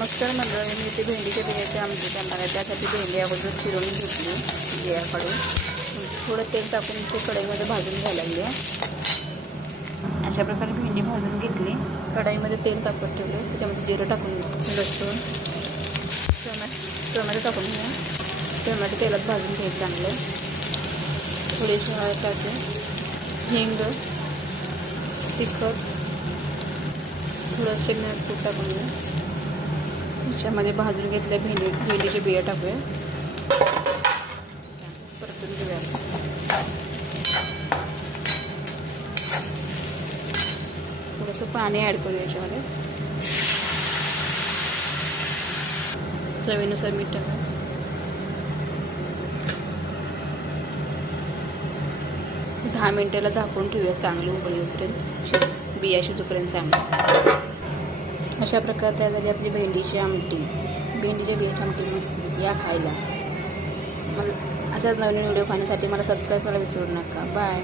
नमस्कार मंडळी, मी इथे भेंडीच्या बियाची आमटी करणार आहे. त्यासाठी भेंडी अगोदर चिरून घेतली बिया काढून, थोडं तेल टाकून ते कढईमध्ये भाजून घ्यायला लागले. अशा प्रकारे भेंडी भाजून घेतली. कढईमध्ये तेल तापत ठेवलं, त्याच्यामध्ये जिरं टाकून लसूण टोमॅटो टाकून घ्या. टोमॅटो तेलात भाजून घ्यायचं चांगलं. थोडीशी हळद टाकून, हिंग, तिखट, थोडं शेंगदाण्याचं कूट टाकून घ्या. त्याच्यामध्ये भाजून घेतल्या भेंडीचे बिया टाकूया. परतून घेऊया. थोडंसं पाणी ॲड करूया याच्यामध्ये. चवीनुसार मीठ टाका. दहा मिनिटाला झाकून ठेवूया चांगली उकळीपर्यंत, बिया शिजूपर्यंत चांगली. अशा प्रकारे तयार झाली आपली भेंडीची आमटी. भेंडीच्या बियाची आमटी मस्त या खायला. मला अशाच नवीन व्हिडिओ पाहण्यासाठी मला सबस्क्राईब करायला विसरू नका. बाय.